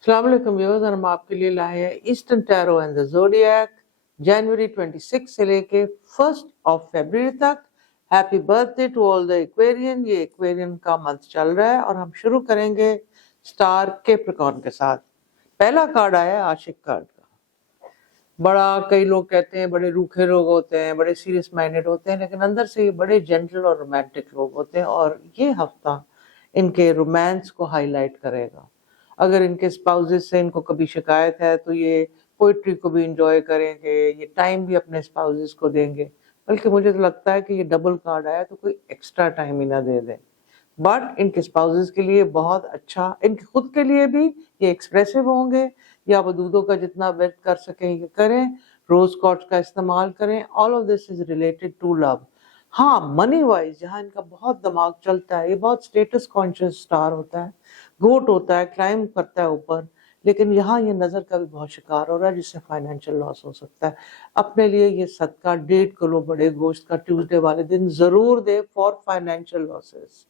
अस्सलाम वालेकुम व्यूअर्स, और हम आपके लिए लाए हैं eastern tarot and the zodiac जनवरी 26 से लेके 1 फरवरी तक। Happy birthday to all the Aquarian. ये एक्वेरियन का मंथ चल रहा है और हम शुरू करेंगे स्टार कैप्रिकॉर्न के साथ। पहला कार्ड आया है आशिक कार्ड का। बड़ा, कई लोग कहते हैं बड़े रूखे लोग होते हैं, बड़े सीरियस माइंडेड होते हैं, लेकिन अंदर से ये बड़े जेंटल और रोमांटिक लोग होते हैं, और ये हफ्ता इनके रोमांस को हाईलाइट करेगा। अगर इनके स्पाउसेस से इनको कभी शिकायत है तो ये पोइट्री को भी इंजॉय करेंगे, ये टाइम भी अपने स्पाउसेस को देंगे। बल्कि मुझे तो लगता है कि ये डबल कार्ड आया तो कोई एक्स्ट्रा टाइम ही ना दे दें। बट इनके स्पाउसेस के लिए बहुत अच्छा, इनके खुद के लिए भी ये एक्सप्रेसिव होंगे, या वदूदों का जितना व्यर्थ कर सकें ये करें। रोज कॉर्ड्स का इस्तेमाल करें। All of this is related to love. हाँ, मनी वाइज जहाँ इनका बहुत दिमाग चलता है, ये बहुत स्टेटस कॉन्शियस स्टार होता है, गोट होता है, क्लाइम करता है ऊपर, लेकिन यहाँ ये नजर का भी बहुत शिकार हो रहा है, जिससे फाइनेंशियल लॉस हो सकता है। अपने लिए ये सदका 1.5 किलो बड़े गोश्त का ट्यूसडे वाले दिन जरूर दे फॉर फाइनेंशियल लॉसेस।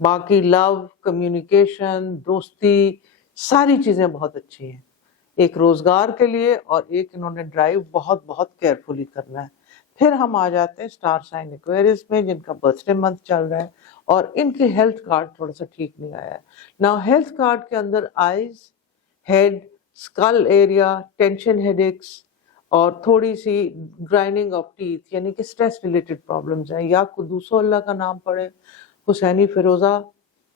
बाकी लव, कम्युनिकेशन, दोस्ती, सारी चीजें बहुत अच्छी हैं। एक रोजगार के लिए और एक इन्होंने ड्राइव बहुत बहुत केयरफुली करना है। फिर हम आ जाते हैं स्टार साइन एक्वेरियस में, जिनका बर्थडे मंथ चल रहा है, और इनके हेल्थ कार्ड थोड़ा सा ठीक नहीं आया है। नाउ हेल्थ कार्ड के अंदर eyes, head, skull area, tension headaches और थोड़ी सी ग्राइंडिंग ऑफ टीथ, यानी कि स्ट्रेस रिलेटेड प्रॉब्लम्स हैं। या कुदूसो अल्लाह का नाम पढ़े, हुसैनी फिरोजा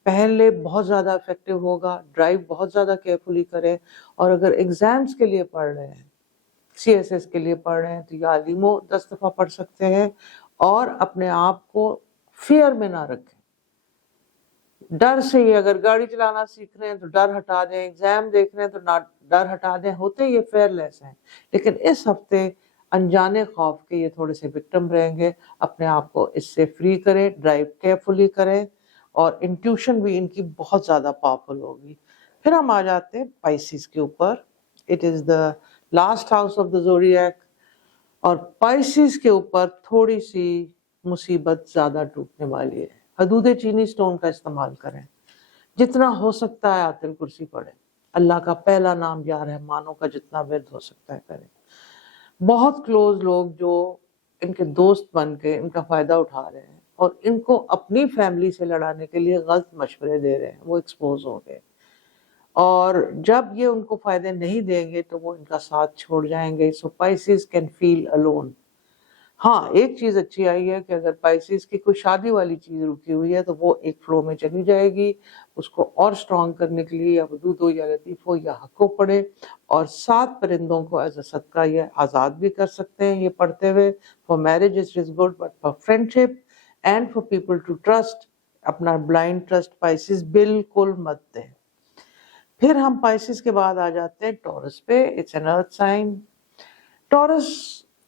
पहन ले, बहुत ज़्यादा इफेक्टिव होगा। ड्राइव बहुत ज़्यादा केयरफुली करें। और अगर एग्जाम्स के लिए पढ़ रहे हैं, CSS के लिए पढ़ रहे हैं, तो या लीमो 10 दफ़ा पढ़ सकते हैं। और अपने आप को फियर में ना रखें, डर से ही। अगर गाड़ी चलाना सीख रहे हैं तो डर हटा दें, एग्जाम देख रहे हैं तो ना डर हटा दें। होते ये फेयरलेस हैं, लेकिन इस हफ्ते अनजाने खौफ के ये थोड़े से विक्टिम रहेंगे। अपने आप को इससे फ्री करें, ड्राइव केयरफुली करें, और इंट्यूशन भी इनकी बहुत ज़्यादा पावरफुल होगी। फिर हम आ जाते हैं पाइसिस के ऊपर। It is the last house of the zodiac, और पाइसिस के ऊपर थोड़ी सी मुसीबत ज़्यादा टूटने वाली है। हदूद चीनी स्टोन का इस्तेमाल करें, जितना हो सकता है आयतुल कुर्सी पढ़ें, अल्लाह का पहला नाम या रहमानों का जितना विर्द हो सकता है करें। बहुत क्लोज लोग जो इनके दोस्त बन के इनका फायदा उठा रहे हैं और इनको अपनी फैमिली से लड़ाने के लिए गलत मशवरे दे रहे हैं, वो एक्सपोज हो गए। और जब ये उनको फायदे नहीं देंगे तो वो इनका साथ छोड़ जाएंगे। सो पाइसिस कैन फील अलोन। हाँ, एक चीज अच्छी आई है कि अगर पाइसिस की कोई शादी वाली चीज रुकी हुई है तो वो एक फ्लो में चली जाएगी। उसको और स्ट्रॉन्ग करने के लिए या वदूद हो या लतीफ हो या हको पढ़े, और 7 परिंदों को एज अ सदका ये आज़ाद भी कर सकते हैं ये पढ़ते हुए। For marriage it is good, but for friendship and for people to trust, अपना ब्लाइंड ट्रस्ट पाइसिस बिल्कुल मत दें। फिर हम पाइसिस के बाद आ जाते हैं टॉरस पे। It's an earth sign. Taurus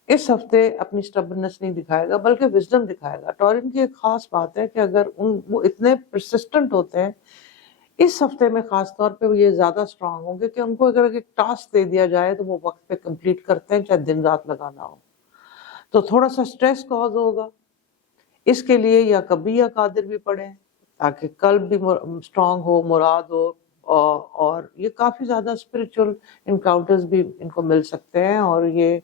इस हफ्ते अपनी स्टबर्ननेस नहीं दिखाएगा, बल्कि विजडम दिखाएगा। टॉरन की एक खास बात है कि अगर वो इतने परसिस्टेंट होते हैं, इस हफ्ते में खास तौर पे वो ये ज्यादा स्ट्रांग होंगे कि उनको अगर एक टास्क दे दिया जाए तो वो वक्त पे कंप्लीट करते हैं, चाहे दिन रात लगाना हो। तो थोड़ा सा स्ट्रेस कॉज होगा, इसके लिए या कभी या कादिर भी पढ़ें, ताकि कल्ब भी स्ट्रांग हो, मुराद हो। और ये काफ़ी ज़्यादा स्पिरिचुअल इनकाउंटर्स भी इनको मिल सकते हैं, और ये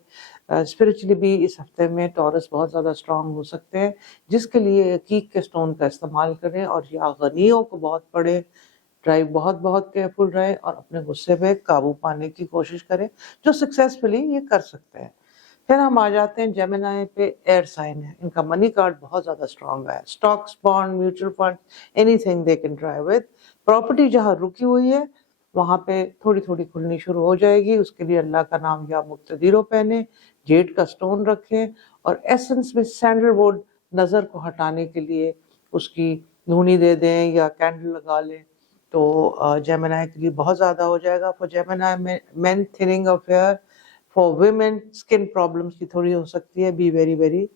स्पिरिचुअली भी इस हफ्ते में टॉरस बहुत ज़्यादा स्ट्रांग हो सकते हैं, जिसके लिए अकीक के स्टोन का इस्तेमाल करें। और या गनियों को बहुत पढ़ें, ड्राइव बहुत बहुत केयरफुल रहे, और अपने गुस्से पे काबू पाने की कोशिश करें, जो सक्सेसफुली ये कर सकते हैं। फिर हम आ जाते हैं जेमिनी पे। एयर साइन है, इनका मनी कार्ड बहुत ज़्यादा स्ट्रांग है। Stocks, bond, mutual fund, anything they can try with. Property जहाँ रुकी हुई है वहाँ पे थोड़ी थोड़ी खुलनी शुरू हो जाएगी। उसके लिए अल्लाह का नाम या मुक्तदीरों पहने, जेड का स्टोन रखें, और एसेंस में सैंडलवुड नज़र को हटाने के लिए उसकी धूनी दे दें या कैंडल लगा लें, तो जेमिनी के लिए बहुत ज़्यादा हो जाएगा। For Gemini men thinning of hair, for women skin problems की थोड़ी हो सकती है। Be very very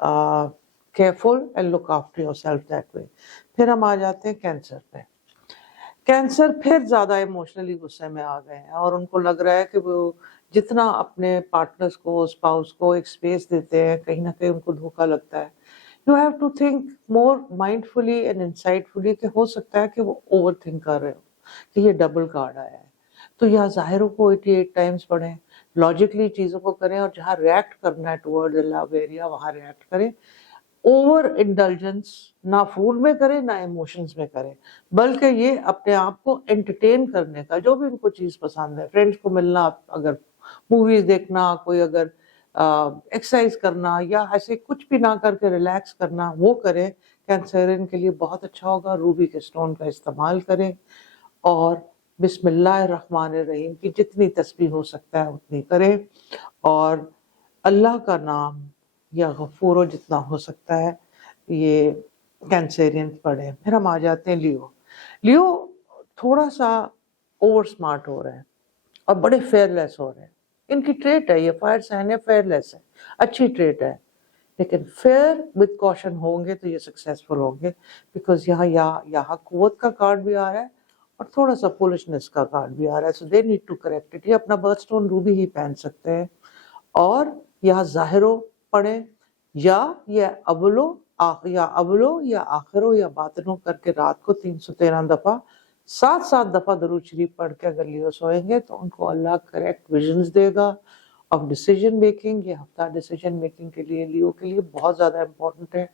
careful and look after yourself that way. फिर हम आ जाते हैं कैंसर पे। कैंसर फिर ज्यादा इमोशनली गुस्से में आ गए हैं, और उनको लग रहा है कि वो जितना अपने पार्टनर्स को, स्पाउस को एक स्पेस देते हैं, कहीं ना कहीं उनको धोखा लगता है। You have to think more mindfully and insightfully, कि हो सकता है कि वो ओवर थिंक कर रहे हो कि ये डबल कार्ड आया है। تو یہاں ظاہروں کو 88 ٹائمز پڑھیں, لاجکلی چیزوں کو کریں, اور جہاں ریئیکٹ کرنا ہے ٹورڈ دا لو ایریا وہاں ریئیکٹ کریں. اوور انڈلجنس نہ فوڈ میں کریں نہ ایموشنز میں کریں, بلکہ یہ اپنے آپ کو انٹرٹین کرنے کا, جو بھی ان کو چیز پسند ہے, فرینڈس کو ملنا, اگر موویز دیکھنا, کوئی اگر ایکسرسائز کرنا, یا ایسے کچھ بھی نہ کر کے ریلیکس کرنا, وہ کریں. کینسرین کے لیے بہت اچھا ہوگا. روبی کے اسٹون کا استعمال کریں, اور بسم اللہ الرحمن الرحیم کی جتنی تسبیح ہو سکتا ہے اتنی کریں, اور اللہ کا نام یا غفورو جتنا ہو سکتا ہے یہ کینسرین پڑھیں. پھر ہم آ جاتے ہیں لیو. لیو تھوڑا سا اوور سمارٹ ہو رہے ہیں اور بڑے فیئر لیس ہو رہے ہیں. ان کی ٹریٹ ہے, یہ فائر سائن ہے, فیئر لیس ہے, اچھی ٹریٹ ہے, لیکن فیئر وتھ کوشن ہوں گے تو یہ سکسیسفل ہوں گے, بیکاز یہاں قوت کا کارڈ بھی آ رہا ہے اور تھوڑا سا فولشنس کا کارڈ بھی آ رہا ہے. So they need to correct it. یہ اپنا برتھ اسٹون روبی ہی پہن سکتے ہیں, اور یہاں ظاہرو پڑھیں, یا یہ اولو یا آخرو یا باطنو کر کے رات کو 313 دفعہ 7 دفعہ درود شریف پڑھ کے اگر لیو سوئیں گے تو ان کو اللہ کریکٹ ویژنز دے گا آف ڈیسیجن میکنگ. یہ ہفتہ ڈیسیجن میکنگ کے لیے لیو کے لیے بہت زیادہ امپورٹنٹ ہے.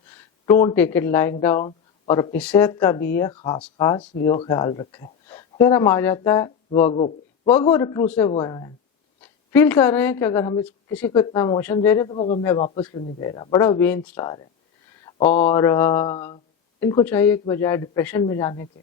Don't take it lying down, اور اپنی صحت کا بھی یہ خاص لیو خیال رکھیں. پھر ہم آ جاتا ہے ورگو ریکلوسیو ہوئے ہیں, فیل کر رہے ہیں کہ اگر ہم کسی کو اتنا ایموشن دے رہے ہیں تو وہ ہمیں واپس کیوں نہیں دے رہا. بڑا وین سٹار ہے, اور ان کو چاہیے کہ بجائے ڈپریشن میں جانے کے,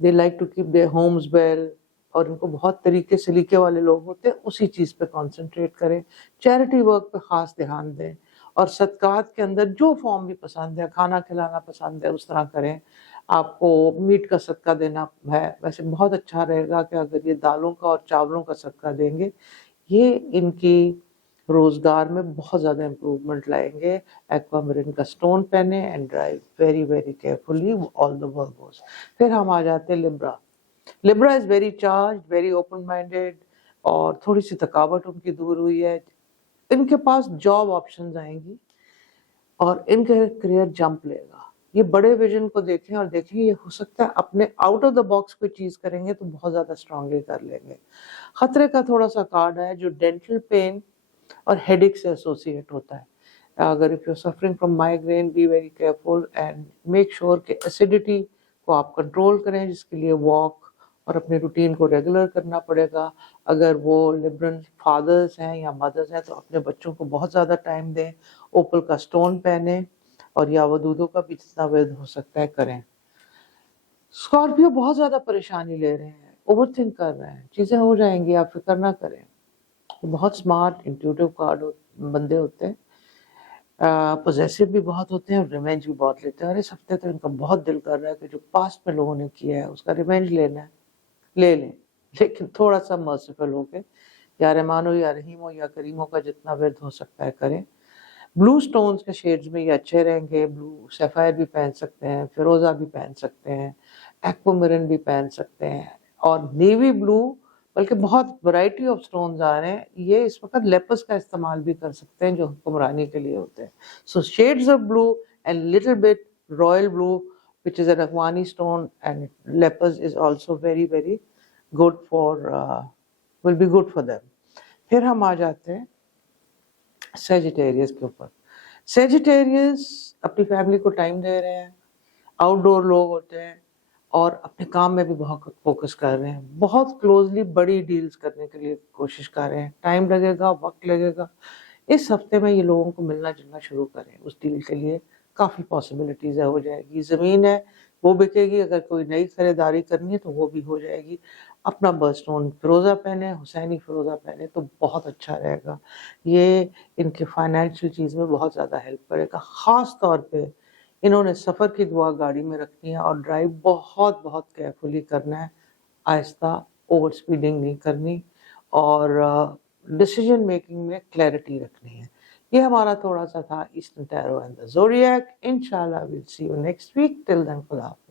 they like to keep their homes well, اور ان کو بہت طریقے سلیقے والے لوگ ہوتے ہیں, اسی چیز پہ کانسنٹریٹ کریں. چیریٹی ورک پہ خاص دھیان دیں, اور صدقات کے اندر جو فارم بھی پسند ہے, کھانا کھلانا پسند ہے, اس طرح کریں. آپ کو میٹ کا صدقہ دینا ہے, ویسے بہت اچھا رہے گا کہ اگر یہ دالوں کا اور چاولوں کا صدقہ دیں گے, یہ ان کی روزگار میں بہت زیادہ امپروومنٹ لائیں گے. ایکوامرین کا سٹون پہنے and drive very very carefully all the Virgos. پھر ہم آ جاتے ہیں Libra. Libra is very charged, very open minded, اور تھوڑی سی تھکاوٹ ان کی دور ہوئی ہے. ان کے پاس جاب آپشنز آئیں گی اور ان کے کریئر جمپ لے گا. یہ بڑے ویژن کو دیکھیں اور دیکھیں یہ ہو سکتا ہے اپنے آؤٹ آف دا باکس کوئی چیز کریں گے تو بہت زیادہ اسٹرانگلی کر لیں گے. خطرے کا تھوڑا سا کارڈ ہے جو ڈینٹل پین اور ہیڈ ایک سے ایسوسیٹ ہوتا ہے. اگر if you're suffering from migraine, be very careful and make sure کہ ایسیڈیٹی کو آپ کنٹرول کریں, جس کے لیے واک اور اپنے روٹین کو ریگولر کرنا پڑے گا. اگر وہ لبرل فادرز ہیں یا مدرز ہیں تو اپنے بچوں کو بہت زیادہ ٹائم دیں, اوپل کا سٹون پہنیں, اور یا ودودوں کا بھی جتنا ورد ہو سکتا ہے کریں. اسکارپیو بہت زیادہ پریشانی لے رہے ہیں, اوور تھنک کر رہے ہیں, چیزیں ہو جائیں گی, آپ فکر نہ کریں. بہت اسمارٹ انٹیوٹیو کارڈ بندے ہوتے ہیں, پوزیسو بھی بہت ہوتے ہیں, اور ریونج بھی بہت لیتے ہیں. اور اس ہفتے تو ان کا بہت دل کر رہا ہے کہ جو پاسٹ میں لوگوں نے کیا ہے اس کا ریونج لینا ہے, لے لیں, لیکن تھوڑا سا مرسیفل ہو کے, یا رحمان ہو یا رحیم ہو یا کریموں کا جتنا ورد ہو سکتا ہے کریں. بلو سٹونز کے شیڈز میں یہ اچھے رہیں گے. بلو سیفائر بھی پہن سکتے ہیں, فیروزہ بھی پہن سکتے ہیں, ایکوامرین بھی پہن سکتے ہیں, اور نیوی بلو, بلکہ بہت ورائٹی آف سٹونز آ رہے ہیں. یہ اس وقت لیپس کا استعمال بھی کر سکتے ہیں جو حکمرانی کے لیے ہوتے ہیں. So shades of blue and little bit royal blue which is an Akwani stone, and lapis is also very very good for will be good for them. پھر ہم آ جاتے ہیں سیجیٹیریس کے اوپر. سیجیٹیریس اپنی فیملی کو ٹائم دے رہے ہیں, آؤٹ ڈور لوگ ہوتے ہیں, اور اپنے کام میں بھی بہت فوکس کر رہے ہیں, بہت کلوزلی بڑی ڈیلز کرنے کے لیے کوشش کر رہے ہیں. ٹائم لگے گا, وقت لگے گا. اس ہفتے میں یہ لوگوں کو ملنا جلنا شروع کریں. اس ڈیل کے لیے کافی پاسبلٹیز ہو جائے گی. زمین ہے وہ بکے گی, اگر کوئی نئی خریداری کرنی ہے تو وہ بھی ہو جائے گی. اپنا برتھ اسٹون فیروزہ پہنے, حسینی فیروزہ پہنے تو بہت اچھا رہے گا. یہ ان کے فائنینشیل چیز میں بہت زیادہ ہیلپ کرے گا. خاص طور پہ انہوں نے سفر کی دعا گاڑی میں رکھنی ہے, اور ڈرائیو بہت بہت کیئرفلی کرنا ہے, آہستہ, اوور سپیڈنگ نہیں کرنی, اور ڈیسیجن میکنگ میں کلیئرٹی رکھنی ہے. یہ ہمارا تھوڑا سا تھا ایسٹرن ٹیرو اینڈ دی زوڈیاک. انشاءاللہ we'll see you next week. Till then, خدا حافظ.